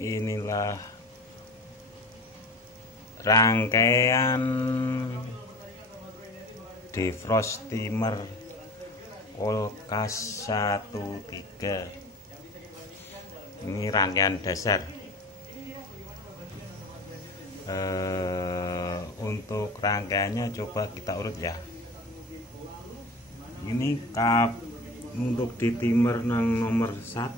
Inilah rangkaian defrost timer kulkas 13. Ini rangkaian dasar. Untuk rangkaiannya coba kita urut ya. Ini untuk di timer nomor 1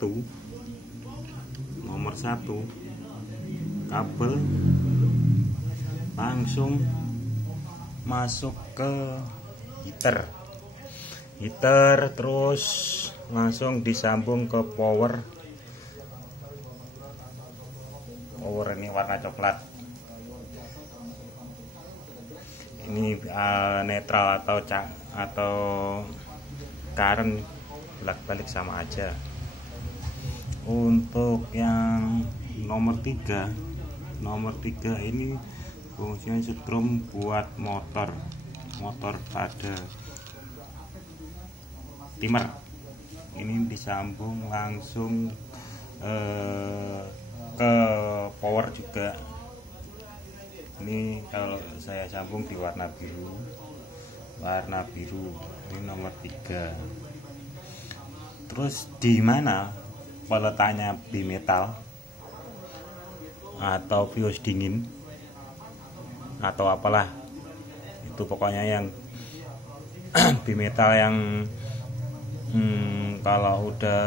kabel langsung masuk ke heater, terus langsung disambung ke power ini warna coklat. Ini netral atau current bolak-balik sama aja. Untuk yang nomor 3 ini fungsinya setrum buat motor pada timer. Ini disambung langsung ke power juga. Ini kalau saya sambung di warna biru. Ini nomor 3. Terus di mana peletaknya bimetal atau bios dingin atau apalah itu, pokoknya yang bimetal yang kalau udah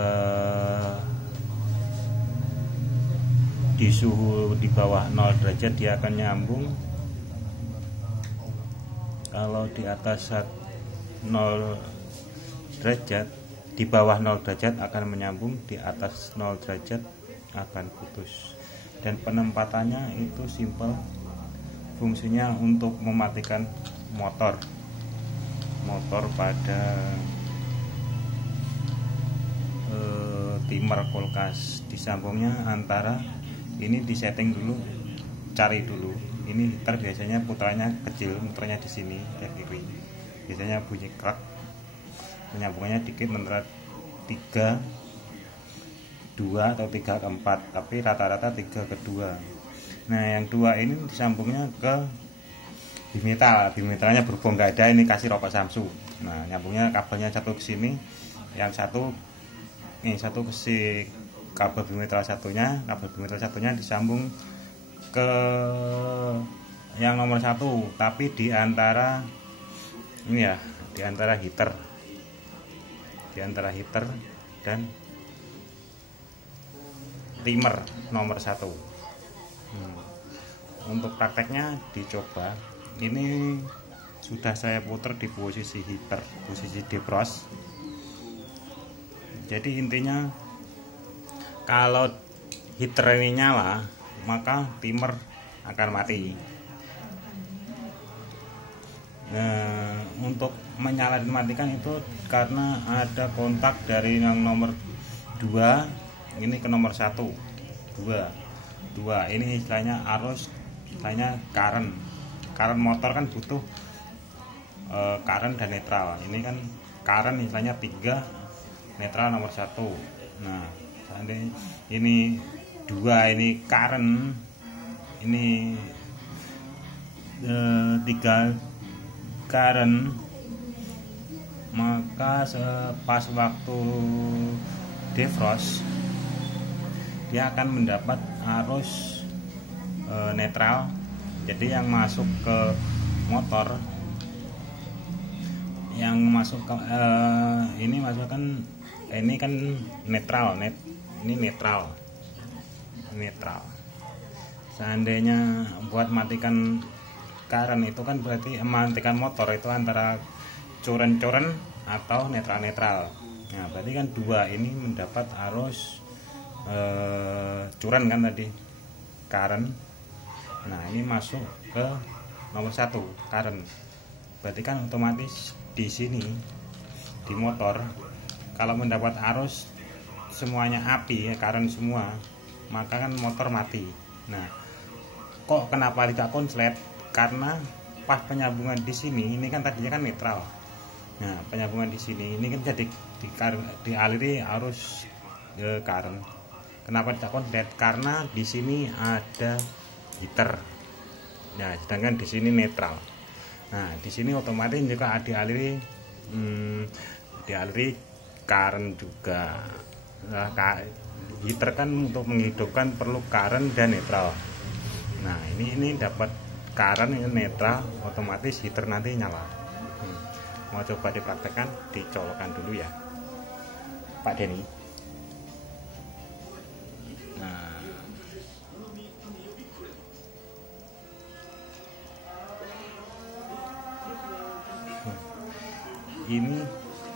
di suhu di bawah 0 derajat dia akan nyambung. Kalau di atas 0 derajat, di bawah 0 derajat akan menyambung, di atas 0 derajat akan putus. Dan penempatannya itu simple. Fungsinya untuk mematikan motor pada timer kulkas. Disambungnya antara ini, disetting dulu, cari dulu. Ini heater biasanya putranya kecil, muternya di sini ke kiri. Biasanya bunyi krak. Penyambungannya dikit antara 3, 2 atau 3 ke 4, tapi rata-rata 3 ke 2. Nah yang 2 ini disambungnya ke bimetalnya berhubung nggak ada, ini kasih rokok Samsu. Nah nyambungnya kabelnya satu ke sini, yang satu ke si kabel bimetal satunya disambung ke yang nomor 1, tapi di antara ini ya, di antara heater dan timer nomor 1. Untuk prakteknya dicoba. Ini sudah saya putar di posisi heater, posisi defrost. Jadi intinya kalau heater ini nyala, maka timer akan mati. Nah, untuk menyala dan matikan itu karena ada kontak dari yang nomor 2 ini ke nomor 1. 2 ini istilahnya arus, istilahnya current motor kan butuh current dan netral. Ini kan current istilahnya 3, netral nomor 1. Nah seandainya ini 2 ini current, ini 3 current, maka pas waktu defrost dia akan mendapat arus netral. Jadi yang masuk ke motor, yang masuk ke ini masukkan ini kan netral, ini netral. Seandainya buat matikan current itu kan berarti mematikan motor itu antara current atau netral. Nah berarti kan 2 ini mendapat arus current kan tadi, current. Nah ini masuk ke nomor 1 current. Berarti kan otomatis di sini di motor kalau mendapat arus semuanya api ya, current semua, maka kan motor mati. Nah kok kenapa tidak konslet? Karena pas penyambungan di sini, ini kan tadinya kan netral. Nah penyambungan di sini ini kan jadi dialiri arus current. Kenapa tidak konslet? Karena di sini ada heater. Nah, sedangkan di sini netral. Nah, di sini otomatis juga dialiri current juga. Nah, heater kan untuk menghidupkan perlu current dan netral. Nah, ini dapat current netral, otomatis heater nanti nyala. Mau coba dipraktekkan, dicolokkan dulu ya, Pak Denny. Nah, ini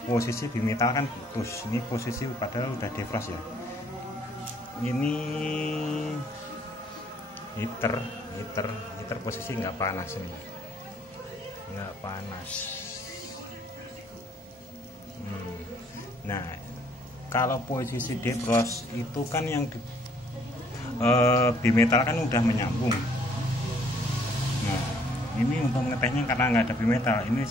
posisi bimetal kan putus. Ini posisi padahal udah defrost ya. Ini heater posisi nggak panas ini, nggak panas. Nah, kalau posisi defrost itu kan yang bimetal kan udah menyambung. Nah, ini untuk mengetesnya karena nggak ada bimetal, ini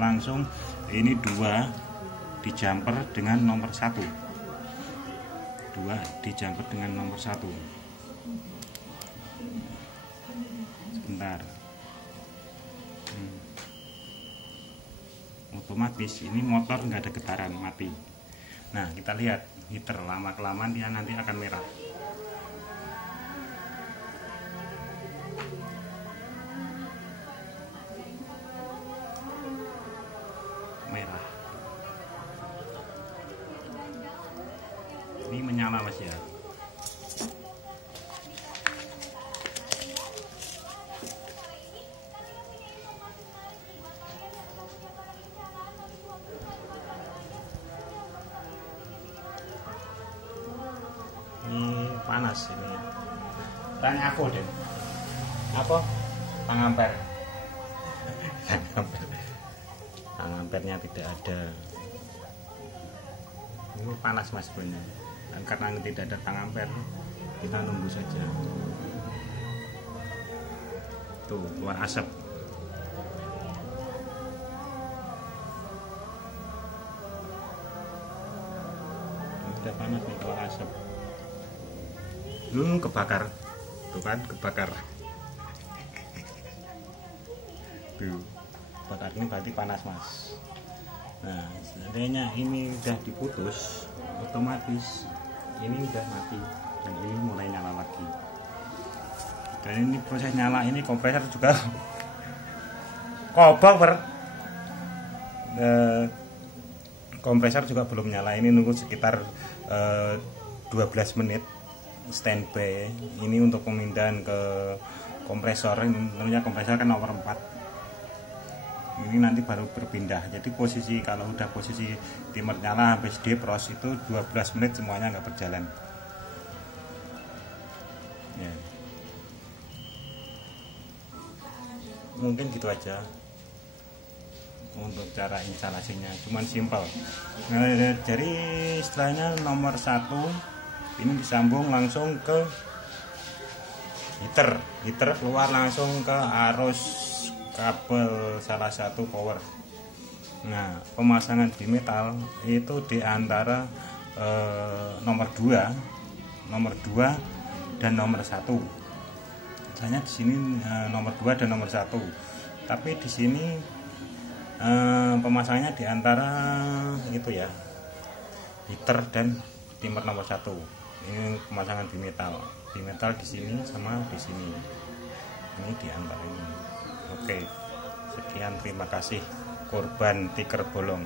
langsung ini 2 di jumper dengan nomor 1. 2 di jumper dengan nomor 1. Sebentar. Otomatis ini motor nggak ada getaran, mati. Nah, kita lihat heater, lama kelamaan dia nanti akan merah. Merah. Ini menyala Mas ya. Ini panas ini. Tanya aku deh. Apa? Pengampere. Pengampernya tidak ada. Ini panas Mas sebenarnya. Dan karena tidak ada pengamper, kita tunggu saja. Tuh, keluar asap. Ini udah panas nih, keluar asap. Kebakar. Tuh kan, kebakar. Tuh, bakar ini berarti panas Mas. Nah, seandainya ini udah diputus, otomatis ini udah mati dan ini mulai nyala lagi. Dan ini proses nyala ini kompresor juga kobak kompresor juga belum nyala. Ini nunggu sekitar 12 menit standby. Ini untuk pemindahan ke kompresor. Tentunya kompresor kan nomor 4. Ini nanti baru berpindah. Jadi posisi kalau udah posisi timer nyala habis defrost itu 12 menit semuanya nggak berjalan ya. Mungkin gitu aja untuk cara instalasinya, cuman simpel. Nah, jadi istilahnya nomor 1 ini disambung langsung ke heater keluar langsung ke arus kabel salah satu power. Nah, pemasangan bimetal itu di antara nomor 2 dan nomor 1. Misalnya di sini nomor 2 dan nomor 1. Tapi di sini pemasangannya di antara itu ya, heater dan timer nomor 1. Ini pemasangan bimetal di sini sama di sini. Ini di antara ini. Oke, sekian, terima kasih. Korban tiker bolong.